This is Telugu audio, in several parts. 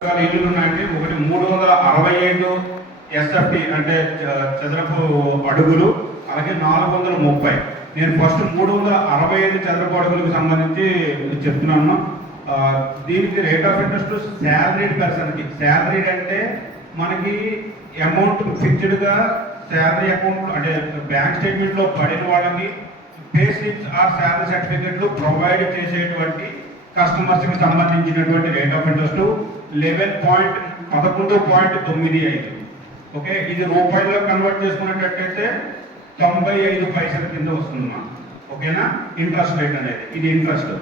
ఇల్లులు ఉన్నాయండి ఒకటి మూడు వందల అరవై ఐదు ఎస్ఎఫ్టి అంటే చ- చదరపు అడుగులు అలాగే నాలుగు వందల ముప్పై. నేను ఫస్ట్ మూడు వందల అరవై ఐదు చదరపు అడుగులకు సంబంధించి చెప్తున్నాను. దీనికి రేట్ ఆఫ్ ఇంట్రెస్ట్ శాలరీడ్ పర్సన్కి శాలరీడ్ అంటే మనకి అమౌంట్ ఫిక్స్డ్గా శాలరీ అకౌంట్ అంటే బ్యాంక్ స్టేట్మెంట్లో పడిన వాళ్ళకి పే స్లిప్స్ ఆర్ శాలరీ సర్టిఫికెట్లు ప్రొవైడ్ చేసేటువంటి కస్టమర్స్కి సంబంధించినటువంటి rate of interest. Eleven point పదకొండు పాయింట్ తొమ్మిది ఐదు. ఓకే ఇది రూపాయల్లో కన్వర్ట్ చేసుకునేటట్టయితే తొంభై ఐదు పైసల కింద వస్తుంది మా ఓకేనా ఇంట్రెస్ట్ రేట్ అనేది. ఇది ఇంట్రెస్ట్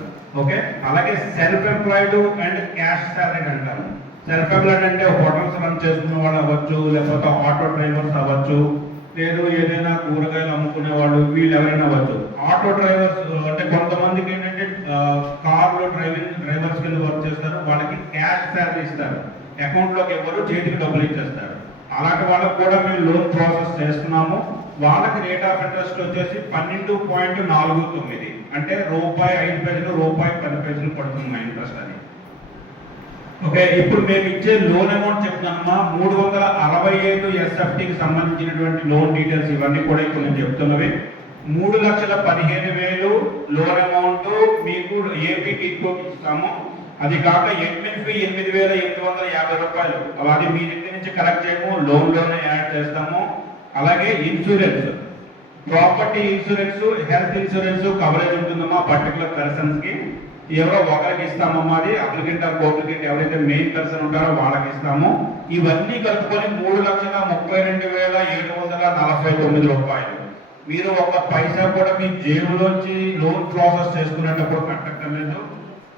ఓకే అలాగే self employed and cash salary అంటారు. సెల్ఫ్ ఎంప్లాయిడ్ అంటే హోటల్స్ రన్ చేసుకున్న వాళ్ళు అవ్వచ్చు లేకపోతే ఆటో డ్రైవర్స్ అవ్వచ్చు లేదు ఏదైనా కూరగాయలు అమ్ముకునే వాళ్ళు వీళ్ళు ఎవరైనా అవ్వచ్చు. ఆటో డ్రైవర్స్ అంటే కొంతమందికి కార్లో డ్రైవింగ్ డ్రైవర్స్ కింద వర్క్ చేస్తారు. వాళ్ళకి క్యాష్ శాలరీ ఇస్తారు. అకౌంట్లోకి ఎవరు చేతికి డబ్బులు ఇచ్చేస్తారు. అలాంటి వాళ్ళకు కూడా మేము లోన్ ప్రాసెస్ చేస్తున్నాము. వాళ్ళకి రేట్ ఆఫ్ ఇంట్రెస్ట్ వచ్చేసి పన్నెండు పాయింట్ నాలుగు తొమ్మిది. అంటే రూపాయి ఐదు పైసలు రూపాయి పది పైసలు పడుతుంది మా ఇంట్రెస్ట్ అది ఓకే ఇప్పుడు మేము ఇచ్చే లోన్ అమౌంట్ చెప్తున్నామా మూడు వందల అరవై ఐదు ఎస్ఎఫ్టీకి సంబంధించినటువంటి లోన్ డీటెయిల్స్ ఇవన్నీ కూడా ఇప్పుడు నేను చెప్తున్నవి. మూడు లక్షల పదిహేను వేలు లోన్ అమౌంట్ మీకు ఏపీ టిక్కోకి ఇస్తాము అది కాక అడ్మిన్ ఫీ ఎనిమిది వేల ఎనిమిది వందల యాభై రూపాయలు. అది మీ దగ్గర నుంచి కలెక్ట్ చేయము లోన్లోనే యాడ్ చేస్తాము. అలాగే insurance. Property insurance health insurance coverage ఉంటుందమ్మా పర్టికులర్ పర్సన్స్కి ఎవరో ఒకరికి ఇస్తామమ్మా అది. అప్లికెంట్ ఆర్ కోప్లికెంట్ ఎవరైతే మెయిన్ పర్సన్ ఉంటారో వాళ్ళకి ఇస్తాము. ఇవన్నీ కలుపుకొని మూడు లక్షల ముప్పై రెండు వేల ఏడు వందల నలభై తొమ్మిది రూపాయలు. మీరు ఒక పైసా కూడా మీ జేబులోంచి లోన్ ప్రాసెస్ చేసుకునేటప్పుడు కట్టక్కర్లేదు.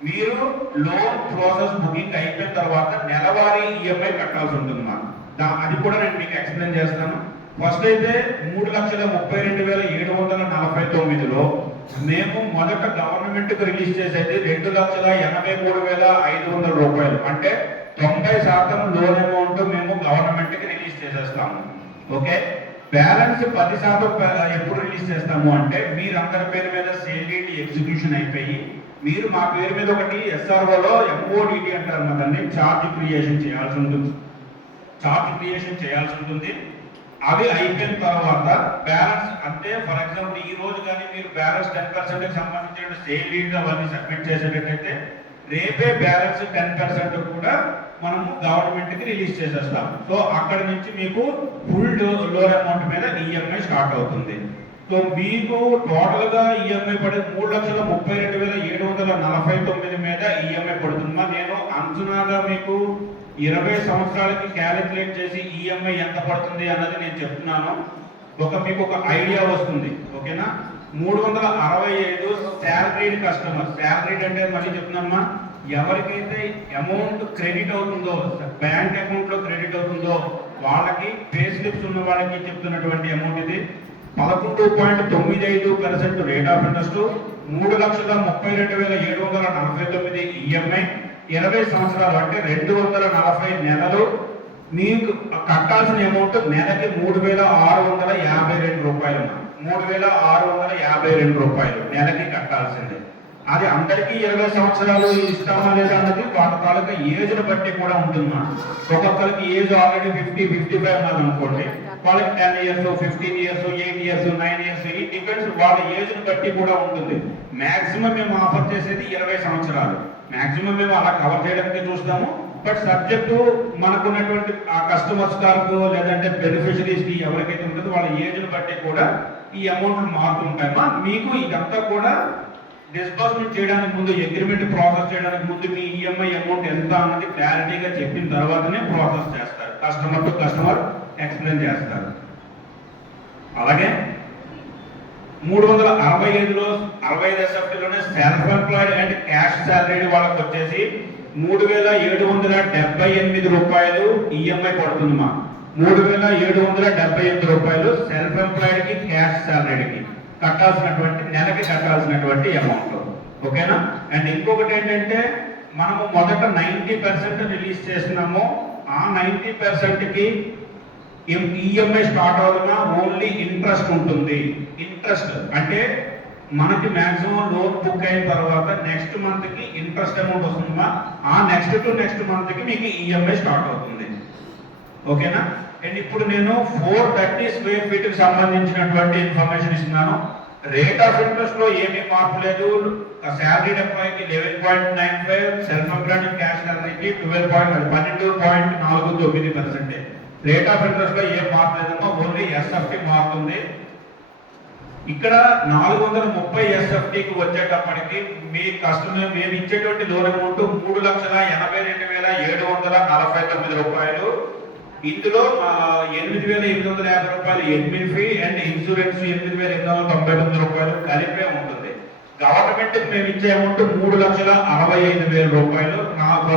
మీరు లోన్ ప్రాసెస్ బుకింగ్ అయిపోయిన తర్వాత నెలవారీ ఈఎంఐ కట్టాల్సి ఉంటుంది మా దా- అది కూడా నేను మీకు ఎక్స్ప్లెయిన్ చేస్తాను. ఫస్ట్ అయితే మూడు లక్షల ముప్పై రెండు వేల ఏడు వందల నలభై తొమ్మిదిలో మేము మొదట గవర్నమెంట్కి రిలీజ్ చేసేది రెండు లక్షల ఎనభై మూడు వేల ఐదు వందల రూపాయలు. అంటే తొంభై శాతం లోన్ అమౌంట్ మేము గవర్నమెంట్కి రిలీజ్ చేసేస్తాము. ఓకే? బ్యాలెన్స్ పది శాతం ఎప్పుడు రిలీజ్ చేస్తాము అంటే మీరందరి పేరు మీద సేల్ ఎగ్జిక్యూషన్ అయిపోయి మీరు మా పేరు మీద ఒకటి ఎస్ఆర్ఓలో ఎంఓడిటి అంటారు మా దాన్ని చార్జ్ క్రియేషన్ చేయాల్సి ఉంటుంది. చార్జ్ క్రియేషన్ చేయాల్సి ఉంటుంది. అవి అయిపోయిన తర్వాత బ్యాలెన్స్ అంటే ఫర్ ఎగ్జాంపుల్ ఈ రోజు కానీ మీరు బ్యాలెన్స్ టెన్ పర్సెంట్ సంబంధించిన సేల్ లీడ్ అవన్నీ సబ్మిట్ చేసేటట్టయితే రేపే బ్యాలెన్స్ టెన్ పర్సెంట్ కూడా మనము గవర్నమెంట్కి రిలీజ్ చేసేస్తాం. సో అక్కడ నుంచి మీకు ఫుల్ లోన్ అమౌంట్ మీద ఈఎంఐ స్టార్ట్ అవుతుంది. సో మీకు టోటల్గా ఈఎంఐ పడే మూడు లక్షల ముప్పై రెండు వేల ఏడు వందల నలభై తొమ్మిది మీద ఈఎంఐ పడుతుందా. నేను అంచనాగా మీకు ఇరవై సంవత్సరాలకి క్యాలిక్యులేట్ చేసి ఈఎంఐ ఎంత పడుతుంది అన్నది నేను చెప్తున్నాను. ఒక మీకు ఒక ఐడియా వస్తుంది. ఓకేనా? మూడు వందల అరవై ఐదు శాలరీడ్ కస్టమర్. శాలరీడ్ అంటే మళ్ళీ చెప్తున్నామా ఎవరికైతే అమౌంట్ క్రెడిట్ అవుతుందో బ్యాంక్ అకౌంట్లో క్రెడిట్ అవుతుందో వాళ్ళకి పే స్లిప్స్ ఉన్న వాళ్ళకి చెప్తున్నటువంటి అమౌంట్ ఇది. పదకొండు పాయింట్ తొమ్మిది ఐదు పర్సెంట్ రేట్ ఆఫ్ ఇంట్రెస్ట్ మూడు లక్షల ముప్పై రెండు వేల ఏడు వందల నలభై తొమ్మిది ఈఎంఐ ఇరవై సంవత్సరాలు అంటే రెండు వందల నలభై నెలలు. మీకు కట్టాల్సిన అమౌంట్ నెలకి మూడు వేల ఆరు వందల యాభై రెండు రూపాయలు. మూడు వేల ఆరు వందల యాభై రెండు రూపాయలు నెలకి కట్టాల్సిందే. అది అందరికీ ఇరవై సంవత్సరాలు ఇస్తామా లేదా అన్నది వాళ్ళ తాలూకా ఏజ్ని బట్టి కూడా ఉంటుందా ఒక్కొక్కరికి age already fifty fifty five ఉన్నది అనుకోండి. వాళ్ళకి ten years fifteen years eight years nine years ఈ డిపెండ్స్ వాళ్ళ ఏజ్ని బట్టి కూడా ఉంటుంది. మాక్సిమం మేము ఆఫర్ చేసేది ఇరవై సంవత్సరాలు. మాక్సిమం మేము అలా కవర్ చేయడానికి చూస్తాము. బట్ సబ్జెక్టు మనకున్నటువంటి ఆ కస్టమర్స్ కారకు లేదంటే బెనిఫిషరీస్కి ఎవరికైతే ఉంటుందో వాళ్ళ ఏజ్ని బట్టి కూడా ఈ అమౌంట్ మారుతుంటాయమ్మా. మీకు ఇదంతా కూడా డిస్బర్స్మెంట్ చేయడానికి ముందు అగ్రిమెంట్ ప్రాసెస్ చేయడానికి ముందు మీ ఈఎంఐ అమౌంట్ ఎంత అన్నది క్లారిటీగా చెప్పిన తర్వాతనే ప్రాసెస్ చేస్తారు. కస్టమర్ టు కస్టమర్ ఎక్స్ప్లెయిన్ చేస్తారు. అలాగే మూడు వందల అరవై ఐదులో అరవై ఐదు ఎస్ఎఫ్టీలోనే self employed and cash salary వాళ్ళకి వచ్చేసి మూడు వేల ఏడు వందల డెబ్బై ఎనిమిది రూపాయలు ఈఎంఐ పడుతుంది మా మూడు వేల ఏడు వందల డెబ్బై ఎనిమిది రూపాయలు సెల్ఫ్ ఎంప్లాయిడ్కి క్యాష్ శాలరీకి కట్టాల్సినటువంటి నెలకి కట్టాల్సినటువంటి అమౌంట్ ఓకేనా? అండ్ ఇంకొకటి ఏంటంటే మనము మొదట నైంటీ పర్సెంట్ రిలీజ్ చేసినాము. ఆ నైంటీ పర్సెంట్కి ఈఎంఐ స్టార్ట్ అవుతున్నా ఓన్లీ ఇంట్రెస్ట్ ఉంటుంది. ఇంట్రెస్ట్ అంటే మనకి మాక్సిమం లోన్ బుక్ అయిన తర్వాత నెక్స్ట్ మంత్కి ఇంట్రెస్ట్ అమౌంట్ వస్తుందా ఆ నెక్స్ట్ టు నెక్స్ట్ మంత్కి మీకు ఈఎంఐ స్టార్ట్ అవుతుంది. ఓకేనా? అండ్ ఇప్పుడు నేను ఫోర్ థర్టీ స్క్వేర్ ఫీట్కి సంబంధించినటువంటి ఇన్ఫర్మేషన్ ఇస్తున్నాను. రేట్ ఆఫ్ ఇంట్రెస్ట్లో ఏమీ మార్పు లేదు. Salary ఎంప్లాయీకి eleven point nine five self employment cash సాలరీకి twelve point పన్నెండు పాయింట్ నాలుగు తొమ్మిది పర్సెంట్. రేట్ ఆఫ్ ఇంట్రెస్ట్లో ఏం మార్పు లేదమ్మా ఓన్లీ ఎస్ఎఫ్టీ మారుతుంది ఇక్కడ నాలుగు వందల ముప్పై ఎస్ఎఫ్టీకి వచ్చేటప్పటికి మీ కస్టమర్ మేము ఇచ్చేటువంటి లోన్ అమౌంట్ మూడు లక్షల ఎనభై రెండు వేల ఏడు వందల నలభై తొమ్మిది రూపాయలు. ఇందులో ఎనిమిది వేల ఎనిమిది వందల యాభై రూపాయలు అడ్మిన్ ఫీ అండ్ ఇన్సూరెన్స్ ఎనిమిది వేల ఎనిమిది వందల తొంభై తొమ్మిది రూపాయలు కలిపే ఉంటుంది. గవర్నమెంట్ మేము ఇచ్చే అమౌంట్ మూడు లక్షల అరవై ఐదు వేల రూపాయలు. నాకు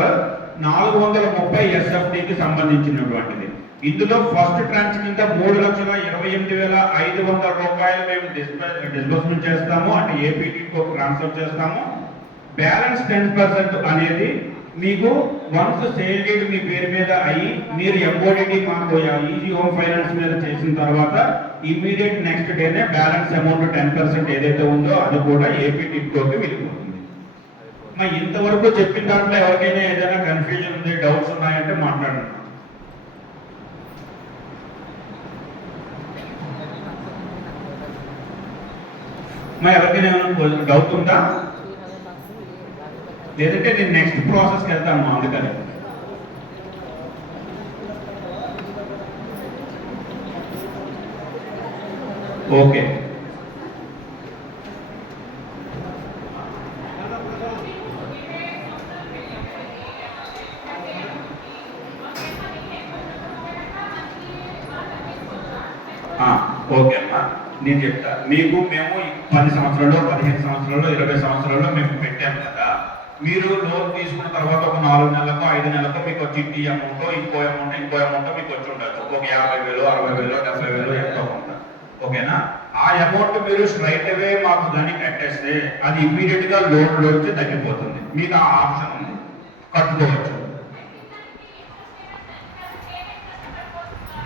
నాలుగు వందల ముప్పై ఎస్ఎఫ్టీకి సంబంధించినటువంటిది. ఇందులో ఫస్ట్ ట్రాన్స్ కింద మూడు లక్షల ఇరవై ఎనిమిది వేల ఐదు వందల రూపాయలు మేము డిస్బర్స్మెంట్ చేస్తాము. అంటే ఏపీటీకి ట్రాన్స్ఫర్ చేస్తాము. బ్యాలెన్స్ టెన్ పర్సెంట్ అనేది మీకు వన్స్ సేల్ డీడ్ మీ పేరు మీద అయ్యి మీరు ఎంఓడిటీ మాకు ఈజీ హోమ్ ఫైనాన్స్ మీద చేసిన తర్వాత ఇమీడియట్ నెక్స్ట్ డేనే బ్యాలెన్స్ అమౌంట్ టెన్ పర్సెంట్ ఏదైతే ఉందో అది కూడా ఏపీ టిప్కోకి వెళ్ళిపోతుంది. మరి ఇంతవరకు చెప్పిన దాంట్లో ఎవరికైనా ఏదైనా కన్ఫ్యూజన్ ఉంది డౌట్స్ ఉన్నాయంటే మాట్లాడండి. మా ఎవరికైనా ఏమైనా డౌట్ ఉందా? లేదంటే నేను నెక్స్ట్ ప్రాసెస్కి వెళ్తాను అందుకని ఓకే. ఆ, ఓకే అమ్మా. నేను చెప్తా. మీకు మేము పది సంవత్సరాల్లో పదిహేను సంవత్సరాల్లో ఇరవై సంవత్సరాల్లో మేము పెట్టాము కదా. మీరు లోన్ తీసుకున్న తర్వాత ఒక నాలుగు నెలలకు ఐదు నెలలకు మీకు వచ్చి ఈ అమౌంట్ ఇంకో అమౌంట్ ఇంకో అమౌంట్ మీకు వచ్చి ఉండదు. ఒక యాభై వేలు అరవై వేలు డెబ్బై వేలు ఎంతో కొంత ఓకేనా? ఆ అమౌంట్ మీరు స్ట్రైట్ అవే మాకు దాన్ని కట్టేస్తే అది ఇమీడియట్గా లోన్ లోంచి తగ్గిపోతుంది. మీకు ఆ ఆప్షన్ ఉంది. కట్టుకోవచ్చు.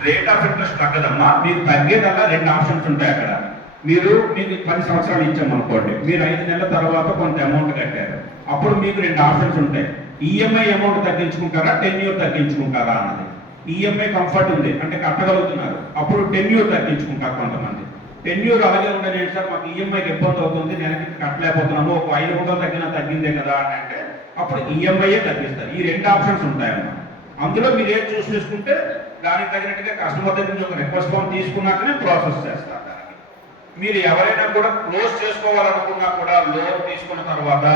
రేట్ ఆఫ్ ఇంట్రెస్ట్ తగ్గదమ్మా మీరు తగ్గేదల్లా రెండు ఆప్షన్స్ ఉంటాయి అక్కడ. మీరు మీకు పది సంవత్సరాలు ఇచ్చామనుకోండి. మీరు ఐదు నెలల తర్వాత కొంత అమౌంట్ కట్టారు. అప్పుడు మీకు రెండు ఆప్షన్స్ ఉంటాయి. ఈఎంఐ అమౌంట్ తగ్గించుకుంటారా టెన్ ఇయర్ తగ్గించుకుంటారా అన్నది. ఈఎంఐ కంఫర్ట్ ఉంది అంటే కట్టగలుగుతున్నారు. అప్పుడు టెన్ ఇయర్ తగ్గించుకుంటారు కొంతమంది. టెన్ ఇయర్ అలాగే ఉండదు సార్ మాకు ఈఎంఐకి ఇబ్బంది అవుతుంది నెలకి కట్టలేకపోతున్నాము ఒక ఐదు వందలు తగ్గినా తగ్గిందే కదా అని అంటే అప్పుడు ఈఎంఐయే తగ్గిస్తారు. ఈ రెండు ఆప్షన్స్ ఉంటాయన్నమాట. అందులో మీరు ఏం చూస్ చేసుకుంటే దానికి తగినట్టుగా కస్టమర్ దగ్గర నుంచి ఒక రిక్వెస్ట్ ఫామ్ తీసుకున్నాకనే ప్రాసెస్ చేస్తారు. దానికి మీరు ఎవరైనా కూడా క్లోజ్ చేసుకోవాలనుకున్నా కూడా లోన్ తీసుకున్న తర్వాత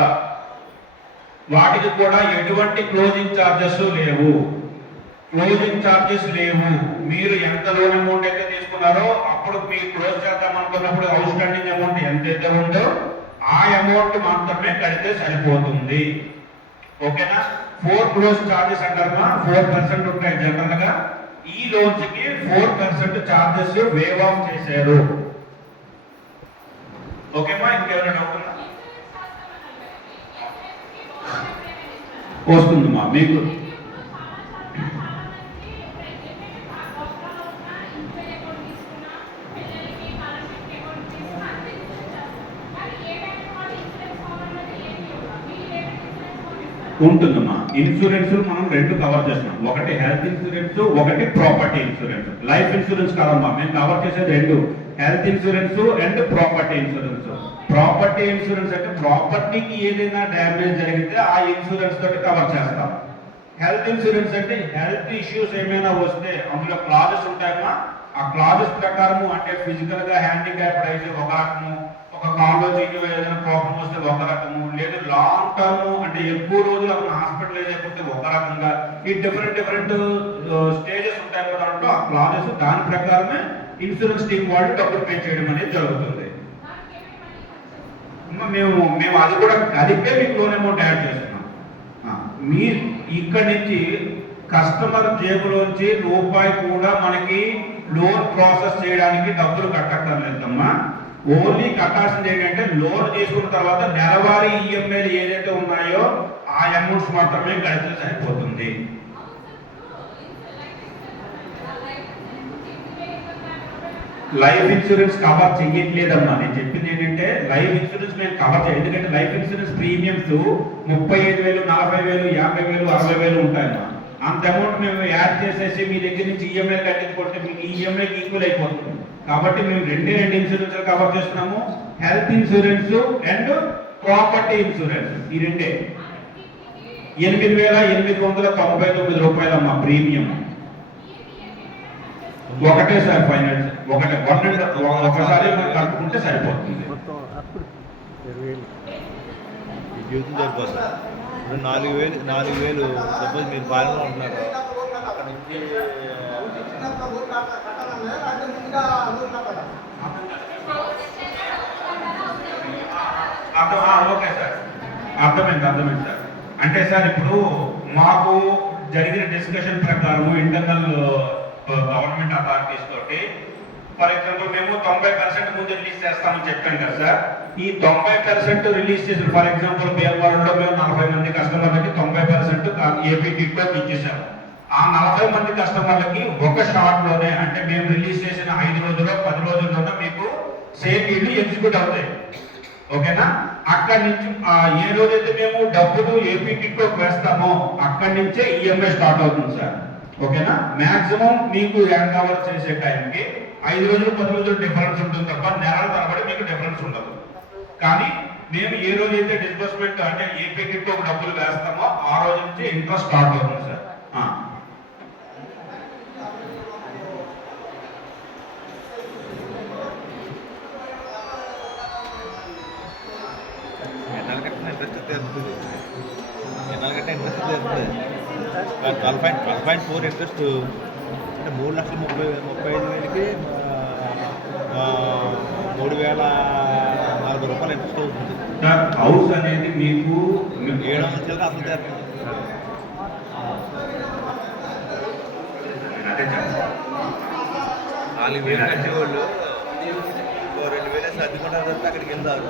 వాటికి కూడా ఎటువంటి క్లోజింగ్ ఛార్జెస్ లేవు. క్లోజింగ్ ఛార్జెస్ లేవు. మీరు ఎంత లోన్ అమౌంట్ అయితే తీసుకున్నారో అప్పుడు మీరు క్లోజ్ చేద్దాం అనుకున్నప్పుడు అవుట్ స్టాండింగ్ అమౌంట్ ఎంతైతే ఉందో ఆ అమౌంట్ మాత్రమే కడితే సరిపోతుంది. ఓకేనా? ఫోర్ క్లోజ్ ఛార్జెస్ అంటారమ్మా ఫోర్ పర్సెంట్ ఉంటాయి జనరల్గా. ఈ లోన్స్కి four percent charges waive off చేశారు. ఓకేమా? ఇంకేమైనా డౌట్ వస్తుందమ్మా మీకు. ఉంటుందమ్మా. ఇన్సూరెన్స్ మనం రెండు కవర్ చేస్తున్నాం. ఒకటి హెల్త్ ఇన్సూరెన్స్ ఒకటి ప్రాపర్టీ ఇన్సూరెన్స్ లైఫ్ ఇన్సూరెన్స్ కాదమ్మా. మేము కవర్ చేసేది రెండు. Health insurance and property insurance property insurance అంటే ప్రాపర్టీకి ఏదైనా డ్యామేజ్ జరిగితే ఆ ఇన్సూరెన్స్ తోటి కవర్ చేస్తాం. హెల్త్ ఇన్సూరెన్స్ అంటే హెల్త్ ఇష్యూస్ ఏమైనా వస్తే అందులో క్లాజెస్ ఉంటాయమ్మా. ఆ క్లాజెస్ ప్రకారము అంటే ఫిజికల్గా హ్యాండిక్యాప్ అయితే ఒక రకము ఒక కాల్లో ఏదైనా ప్రాబ్లం వస్తే ఒక రకము లేదు లాంగ్ టర్మ్ అంటే ఎక్కువ రోజులు అతను హాస్పిటలైజ్ అయిపోతే ఒక రకంగా ఈ డిఫరెంట్ డిఫరెంట్ స్టేజెస్ ఉంటాయి కదా దాంట్లో. ఆ క్లాజెస్ దాని ప్రకారమే ఇన్సూరెన్స్ టీం వాళ్ళు డబ్బులు పే చేయడం అనేది జరుగుతుంది. అమ్మ, మేము మేము అది కూడా కలిపే మీకు లోన్ అమౌంట్ యాడ్ చేస్తున్నాం. మీ ఇక్కడి నుంచి కస్టమర్ జేబులోంచి రూపాయి కూడా మనకి లోన్ ప్రాసెస్ చేయడానికి డబ్బులు కట్టక్కర్లేదమ్మా ఓన్లీ కట్టాల్సింది ఏంటంటే లోన్ తీసుకున్న తర్వాత నెలవారీ ఈఎంఐలు ఏదైతే ఉన్నాయో ఆ అమౌంట్స్ మాత్రమే కడితే సరిపోతుంది. లైఫ్ ఇన్సూరెన్స్ కవర్ చెయ్యట్లేదమ్మా. నేను చెప్పింది ఏంటంటే లైఫ్ ఇన్సూరెన్స్ మేము కవర్ చేయాలి ఎందుకంటే లైఫ్ ఇన్సూరెన్స్ ప్రీమియమ్స్ ముప్పై ఐదు వేలు నలభై వేలు యాభై వేలు అరవై వేలు ఉంటాయమ్మా. అంత అమౌంట్ మేము యాడ్ చేసేసి మీ దగ్గర నుంచి ఈఎంఐ కట్టించుకుంటే మీకు ఈఎంఐకి ఈక్వల్ అయిపోతుంది. కాబట్టి మేము రెండే రెండు ఇన్సూరెన్స్ కవర్ చేస్తున్నాము. Health insurance and property insurance. ఈ రెండే. ఎనిమిది వేల ఎనిమిది వందల తొంభై తొమ్మిది రూపాయలమ్మా ప్రీమియం. ఒకటే సార్ ఫైనల్ ఒకటే వన్ అండ్ ఒకసారి కట్టుకుంటే సరిపోతుంది. జీవితం సరిపోతుంది ఇప్పుడు నాలుగు వేలు నాలుగు వేలు సపోజ్ మీరు పాలనలో ఉంటున్నారు. అక్కడ నుంచి ఓకే సార్. అర్థమైంది అర్థమైంది సార్. అంటే సార్ ఇప్పుడు మాకు జరిగిన డిస్కషన్ ప్రకారం ఇంటర్నల్ గవర్నమెంట్ అథారిటీస్ తోటి. ఫర్ ఎగ్జాంపుల్ మేము తొంభై పర్సెంట్ ముందు రిలీజ్ చేస్తామని చెప్పాం కదా సార్. ఈ తొంభై పర్సెంట్ రిలీజ్ చేసిన ఫర్ ఎగ్జాంపుల్ భీమవరంలో మేము నలభై మంది కస్టమర్లకి తొంభై పర్సెంట్ ఏపీ కిట్లో ఇచ్చేసాము. ఆ నలభై మంది కస్టమర్లకి ఒక షాట్లోనే అంటే మేము రిలీజ్ చేసిన ఐదు రోజుల్లో పది రోజుల్లోనే మీకు సేమ్ ఇల్లు ఎగ్జిక్యూట్ అవుతాయి. ఓకేనా? అక్కడి నుంచి ఏ రోజైతే మేము డబ్బులు ఏపీ కిట్లో వేస్తామో అక్కడి నుంచే ఈఎంఐ స్టార్ట్ అవుతుంది సార్. ఓకేనా? మాక్సిమం మీకు హ్యాండ్ ఓవర్ చేసే టైంకి ఐదు రోజులు పది రోజులు డిఫరెన్స్ ఉంటుంది తప్ప నెలల తరబడి మీకు డిఫరెన్స్ ఉండదు. కానీ మేము ఏ రోజైతే డిస్బర్స్మెంట్ అంటే ఏపీ ఒక డబ్బులు వేస్తామో ఆ రోజు నుంచి ఇంట్రెస్ట్ స్టార్ట్ అవుతుంది సార్. ఫోర్ ఇంట్రెస్ట్ అంటే మూడు లక్షల ముప్పై ముప్పై ఐదు వేలకి మూడు వేల నలభై రూపాయలు ఇంట్రెస్ట్ అవుతుంది. సార్ హౌస్ అనేది మీకు ఏడు వందల చిల్లర అసలు చెప్పండి. నాలుగు వేలు కట్టేవాళ్ళు రెండు వేలు తప్ప అక్కడికి వెళ్తారు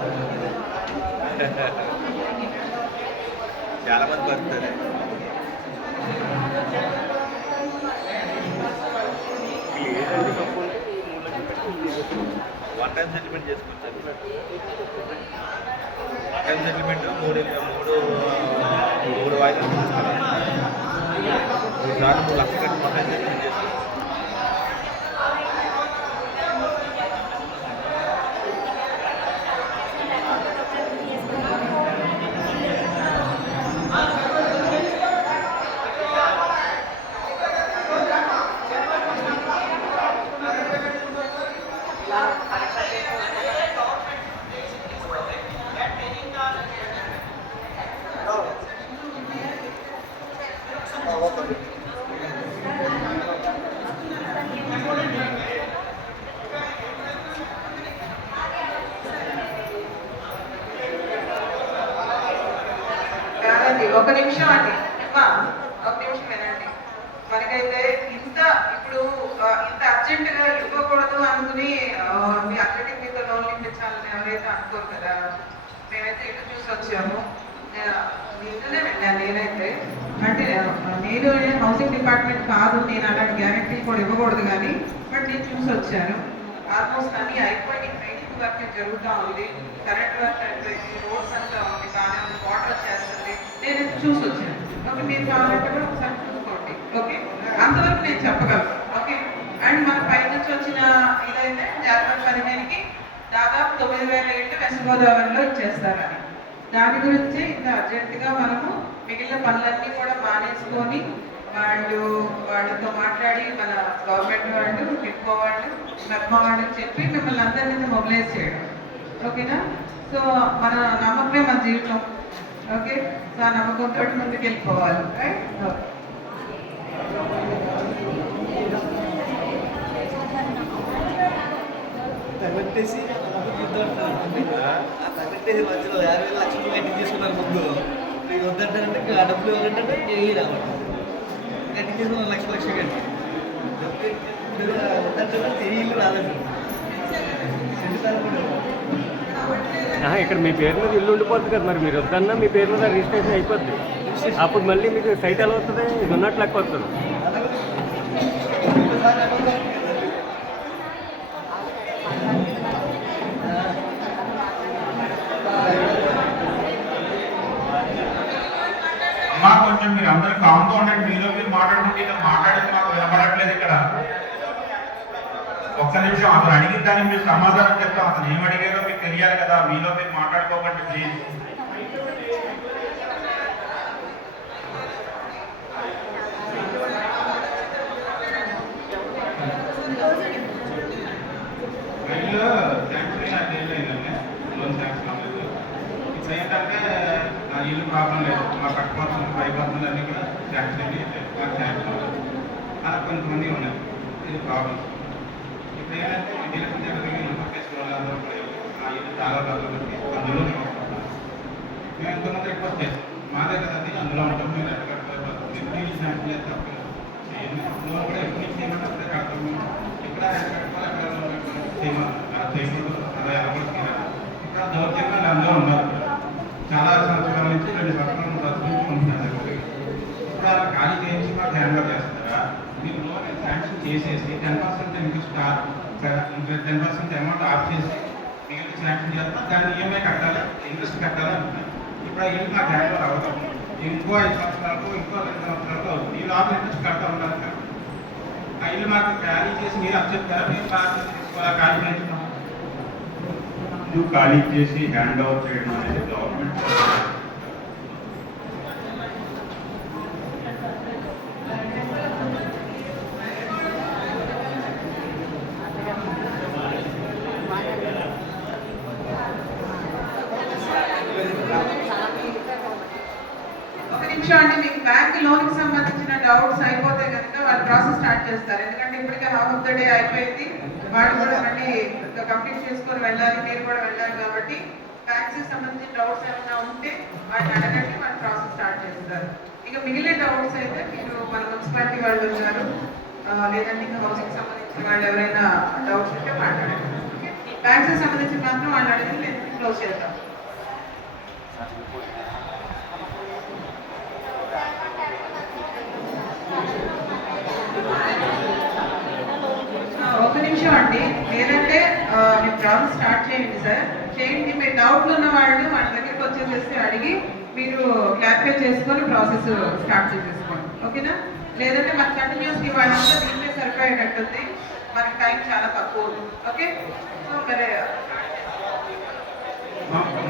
చాలా మంది బతుకుతారు. వన్ టైం సెటిల్మెంట్ చేసుకోవచ్చు? వన్ టైం సెటిల్మెంట్ మూడు మూడు మూడు వాయిదాలు. తీసుకోవాలి మూడు లక్షలు కట్టి వన్ టైం సెటిల్మెంట్ చేసుకోవచ్చు కాదండి ఒక నిమిషం అండి. అమ్మా ఒక నిమిషం వినండి. మనకైతే ఇంత ఇప్పుడు ఇంత అర్జెంట్గా ఇవ్వకూడదు అనుకుని మీ అథ్లెటిక్ మీద లోన్ ఇప్పించాలని ఎవరైతే అనుకోరు కదా మేమైతే ఇటు చూసి వచ్చాము. నిన్ననే వెళ్ళాను నేనైతే. అంటే నేను హౌసింగ్ డిపార్ట్మెంట్ కాదు నేను అలాంటి గ్యారెంటీ కూడా ఇవ్వకూడదు కానీ బట్ నేను చూసి వచ్చాను. ఆల్మోస్ట్ అన్ని అయిపోయి ట్రైనింగ్ వర్క్ జరుగుతూ ఉంది. కరెంట్ వర్క్ అయిపోయింది రోడ్స్ అంతా ఉంది బాగానే ఉంది వాటర్ వచ్చేస్తుంది నేను చూసి వచ్చాను ఓకే మీరు కావాలంటే కూడా ఒకసారి చూసుకోండి. ఓకే? అంతవరకు నేను చెప్పగలను. ఓకే? అండ్ మన పై నుంచి వచ్చిన ఇదైతే జనవరి పదిహేనుకి దాదాపు తొమ్మిది వేల ఏళ్ళు వెస్ట్ గోదావరిలో ఇచ్చేస్తారని. దాని గురించి ఇంత అర్జెంటుగా మనము మిగిలిన పనులన్నీ కూడా మానేసుకొని వాళ్ళు వాళ్ళతో మాట్లాడి మన గవర్నమెంట్ వాళ్ళు టిప్కో వాళ్ళు మెప్మా వాళ్ళకి చెప్పి మిమ్మల్ని అందరినీ మొబిలైజ్ చేయడం. ఓకేనా? సో మన నమ్మకమే మన జీవితం. ఓకే? సో ఆ నమ్మకంతో ముందుకు వెళ్ళిపోవాలి. రైట్ తగ్గట్టేసి ఆ తగ్గట్టేసి మధ్యలో యాభై వేల లక్షలు గట్టి తీసుకున్నారు ముందు. మీకు వద్దంటారంటే ఆ డబ్బులు ఇవ్వాలంటే ఏ రావాలి. గట్టి తీసుకున్న లక్ష లక్ష గట్టి వద్దంటే ఏ ఇల్లు రాదండి ఇక్కడ మీ పేరు మీద ఇల్లు ఉండిపోద్ది కదా మరి. మీరు వద్దన్నా మీ పేరు మీద రిజిస్ట్రేషన్ అయిపోద్ది. అప్పుడు మళ్ళీ మీకు సైట్ ఎలా వస్తుంది? ఇది ఉన్నట్లు లెక్క వస్తుంది. కొంచెం మీరు అందరూ కామ్తో ఉండండి. మీలో మీరు మాట్లాడుకుంటే ఇలా మాట్లాడేది మాకు వినపడట్లేదు ఇక్కడ. ఒక్క నిమిషం అతను అడిగిన మీరు సమాధానం చెప్తాం. అతను ఏం అడిగారో మీకు తెలియాలి కదా మీలో మీరు మాట్లాడుకోకండి ప్లీజ్ రైల్లో శాంక్షన్ అయితే ఏం లేదండి లోన్ శాంక్షన్ అవ్వలేదు ఇప్పుడు ఏంటంటే నా ఇల్లు ప్రాబ్లం లేదు మా కట్టుకోవాల్సిన పైపోతుంది అన్ని కూడా శాంక్షన్ అయ్యి మాకు శాంక్షన్ అవ్వలేదు అలా కొంతమంది ఉన్నాయి ఇది ప్రాబ్లం ఇప్పుడు ఏంటంటే డీలక్షన్ దగ్గర ఇల్లు పట్టేసిన వాళ్ళు అందరూ కూడా ఆ ఇల్లు చాలా డబ్బులు అందులో మేము ఉంటున్నాం. ఎంతమంది రిక్వెస్ట్ చేస్తాం మాదే కదండి అందులో ఉంటాం మీరు ఎక్కడ కట్టుకోవాలి మీరు శాంక్షన్ తప్పలేదు అందులో కూడా ఎప్పుడు నుంచి చేయమంటే అప్పుడే కడతాం ఇక్కడ ఎక్కడ కట్టుకోవాలి అక్కడ లోన్ చేయమని అలా చేయకూడదు ఇక్కడ దౌర్జన్యాలు అందులో ఉన్నారు చాలా సంవత్సరాల నుంచి రెండు సంవత్సరాల బతుకు ఉంటున్నారు ఇప్పుడు అలా ఖాళీ చేయించి మాకు హ్యాండ్ చేస్తారా మీరు లోన్ శాంక్షన్ చేసేసి ten percent interest ten percent amount off చేసి నేను శాంక్షన్ చేస్తాను దాన్ని ఈఎంఐ కట్టాలి ఇంట్రెస్ట్ కట్టాలి అంటున్నారు ఇప్పుడు ఇల్లు నా హ్యాండ్ ఓవర్ అవ్వదు ఇంకో ఐదు సంవత్సరాలకు ఇంకో రెండు సంవత్సరాలకు అవుతుంది ఈ లోపల ఇంట్రెస్ట్ కడతా ఉండాలి కదా ఆ ఇల్లు మాకు ఖాళీ చేసి మీరు అప్ చెప్తారా? మీరు బాధ్యత తీసుకోవాలా ఖాళీ చేస్తున్నాం ఇల్లు ఖాళీ చేసి హ్యాండ్ ఓవర్ చేయడం అనేది గవర్నమెంట్ ఒక నిమిషం అండి మీకు బ్యాంక్ లోన్కి సంబంధించిన డౌట్స్ అయిపోతే కనుక వాళ్ళు ప్రాసెస్ స్టార్ట్ చేస్తారు ఎందుకంటే ఇప్పటికే హాఫ్ ఆఫ్ ద డే అయిపోయింది. వాళ్ళు కూడా మళ్ళీ కంప్లీట్ చేసుకొని వెళ్ళాలి మీరు కూడా వెళ్ళాలి కాబట్టి ట్యాక్సీ కి సంబంధించిన డౌట్స్ ఏమైనా ఉంటే వాటిని అడగండి వాళ్ళు ప్రాసెస్ స్టార్ట్ చేస్తారు. ఇక మిగిలిన డౌట్స్ అయితే మీరు మన మున్సిపాలిటీ వాళ్ళు వచ్చారు లేదంటే ఇంకా హౌసింగ్ సంబంధించిన వాళ్ళు ఎవరైనా డౌట్స్ ఉంటే మాట్లాడండి. బ్యాంక్స్కి సంబంధించి మాత్రం వాళ్ళు అడిగి క్లోజ్ చేద్దాం ఆ, ఒక నిమిషం అండి లేదంటే మీ మీరు ప్రాసెస్ స్టార్ట్ చేయండి సార్. చేయండి మీరు డౌట్లు ఉన్న వాళ్ళు మన దగ్గరికి వచ్చేసేసి అడిగి మీరు క్లారిఫై చేసుకొని ప్రాసెస్ స్టార్ట్ చేసేసుకోండి. ఓకేనా? లేదంటే మన కంటిన్యూస్ ఇవాళ దీంట్లో సరిపోయేటట్టుంది మనకి టైం చాలా తక్కువ ఉంది. ఓకే? సో మరి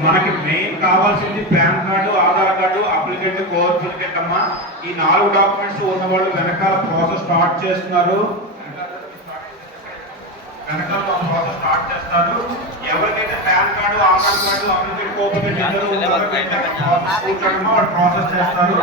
మనకి మెయిన్ కావాల్సింది PAN card Aadhaar card applicant coordinate అమ్మా. ఈ నాలుగు డాక్యుమెంట్స్ ఉన్న వాళ్ళు వెనకాల ప్రాసెస్ స్టార్ట్ చేస్తున్నారు. వెనకాల ప్రాసెస్ స్టార్ట్ చేస్తారు. ఎవరికైతే పాన్ కార్డు ఆధార్ కార్డు ఉన్నారో ప్రాసెస్ కూర్చోడమ్మా వాళ్ళు ప్రాసెస్ చేస్తారు.